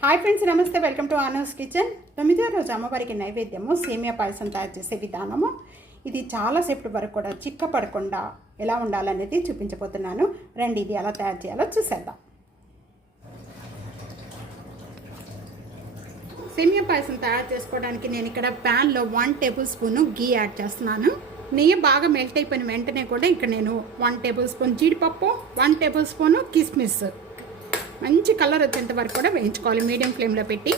Hi friends namaste welcome to Honours kitchen తొమ్మిదో రోజు అమ్మవారికి నైవేద్యము సేమియా పాయసం తయారు చేసే విధానము. ఇది చాలాసేపటి వరకు కూడా చిక్క పడకుండా ఎలా ఉండాలనేది చూపించబోతున్నాను. రండి ఇది ఎలా తయారు చేయాలో చూసేద్దాం. సేమియా పాయసం తయారు చేసుకోవడానికి నేను ఇక్కడ ప్యాన్లో వన్ టేబుల్ స్పూన్ గీ యాడ్ చేస్తున్నాను. నెయ్యి బాగా మెల్ట్ అయిపోయిన వెంటనే కూడా ఇక్కడ నేను వన్ టేబుల్ స్పూన్ జీడిపప్పు వన్ టేబుల్ స్పూను కిస్మిస్ మంచి కలర్ వచ్చేంత వరకు కూడా వేయించుకోవాలి. మీడియం ఫ్లేమ్లో పెట్టి.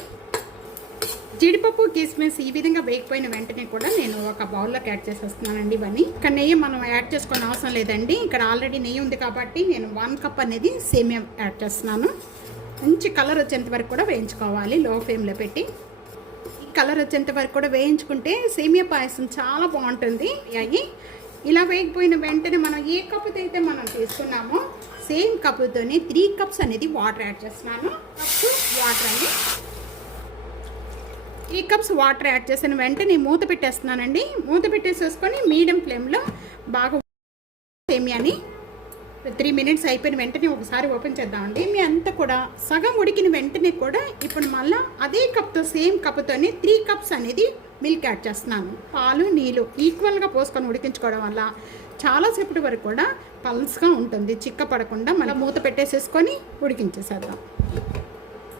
జీడిపప్పు కిస్మిస్ ఈ విధంగా వేయకపోయిన వెంటనే కూడా నేను ఒక బౌల్లోకి యాడ్ చేసేస్తున్నానండి ఇవన్నీ. ఇక్కడ నెయ్యి మనం యాడ్ చేసుకునే అవసరం లేదండి. ఇక్కడ ఆల్రెడీ నెయ్యి ఉంది కాబట్టి నేను వన్ కప్ అనేది సేమియా యాడ్ చేస్తున్నాను. మంచి కలర్ వచ్చేంత వరకు కూడా వేయించుకోవాలి లో ఫ్లేమ్లో పెట్టి. ఈ కలర్ వచ్చేంత వరకు కూడా వేయించుకుంటే సేమియా పాయసం చాలా బాగుంటుంది. అయ్యి ఇలా వేయకపోయిన వెంటనే మనం ఏ కప్పుతో అయితే మనం తీసుకున్నామో సేమ్ కప్తోనే త్రీ కప్స్ అనేది వాటర్ యాడ్ చేస్తున్నాను. కప్స్ వాటర్ అండి. ఈ కప్స్ వాటర్ యాడ్ చేసిన వెంటనే మూత పెట్టేస్తున్నానండి. మూత పెట్టేసేసుకొని మీడియం ఫ్లేమ్లో బాగా సేమియాని త్రీ మినిట్స్ అయిపోయిన వెంటనే ఒకసారి ఓపెన్ చేద్దామండి. మీ అంతా కూడా సగం ఉడికిన వెంటనే కూడా ఇప్పుడు మళ్ళీ అదే కప్తో సేమ్ కప్తోనే త్రీ కప్స్ అనేది మిల్క్ యాడ్ చేస్తున్నాను. పాలు నీళ్ళు ఈక్వల్గా పోసుకొని ఉడికించుకోవడం వల్ల చాలాసేపటి వరకు కూడా పల్స్గా ఉంటుంది చిక్క పడకుండా మళ్ళీ మూత పెట్టేసేసుకొని ఉడికించేసేద్దాం.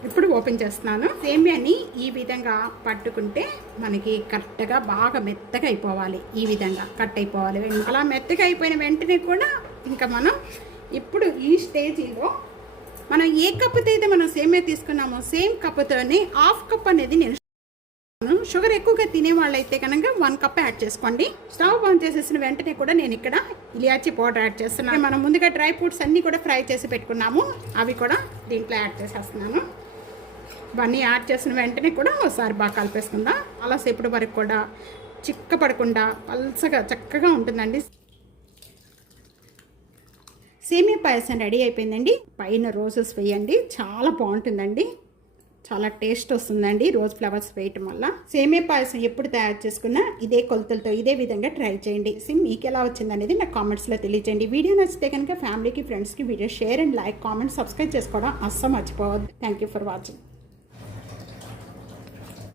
ఇప్పుడు ఓపెన్ చేస్తున్నాను. సేమియాని ఈ విధంగా పట్టుకుంటే మనకి కరెక్ట్గా బాగా మెత్తగా అయిపోవాలి. ఈ విధంగా కట్ అయిపోవాలి. అలా మెత్తగా అయిపోయిన వెంటనే కూడా ఇంకా మనం ఇప్పుడు ఈ స్టేజీలో మనం ఏ కప్పుతో అయితే మనం సేమియా తీసుకున్నామో సేమ్ కప్పుతోనే హాఫ్ కప్ అనేది నేను షుగర్ ఎక్కువగా తినే వాళ్ళైతే కనుక వన్ కప్ యాడ్ చేసుకోండి. స్టవ్ ఆన్ చేసేసిన వెంటనే కూడా నేను ఇక్కడ ఇలియాచి పౌడర్ యాడ్ చేస్తున్నాను. మనం ముందుగా డ్రై ఫ్రూట్స్ అన్నీ కూడా ఫ్రై చేసి పెట్టుకున్నాము. అవి కూడా దీంట్లో యాడ్ చేసేస్తున్నాను. ఇవన్నీ యాడ్ చేసిన వెంటనే కూడా ఒకసారి బాగా కలిపేసుకుందాం. అలా సేపటి వరకు కూడా చిక్క పడకుండా పల్చగా చక్కగా ఉంటుందండి. సేమియా పాయసం రెడీ అయిపోయిందండి. పైన రోజెస్ వేయండి. చాలా బాగుంటుందండి. చాలా టేస్ట్ వస్తుందండి. రోజ్ ఫ్లవర్స్ వేయటం వల్ల. సేమే పాయసం ఎప్పుడు తయారు చేసుకున్నా ఇదే కొలతలతో ఇదే విధంగా ట్రై చేయండి. సిమ్ మీకు ఎలా వచ్చిందనేది నాకు కామెంట్స్లో తెలియజేయండి వీడియో నచ్చితే కనుక ఫ్యామిలీకి ఫ్రెండ్స్కి video share and like comment subscribe చేసుకోవడం అస్సలు మర్చిపోవద్దు. Thank you for watching.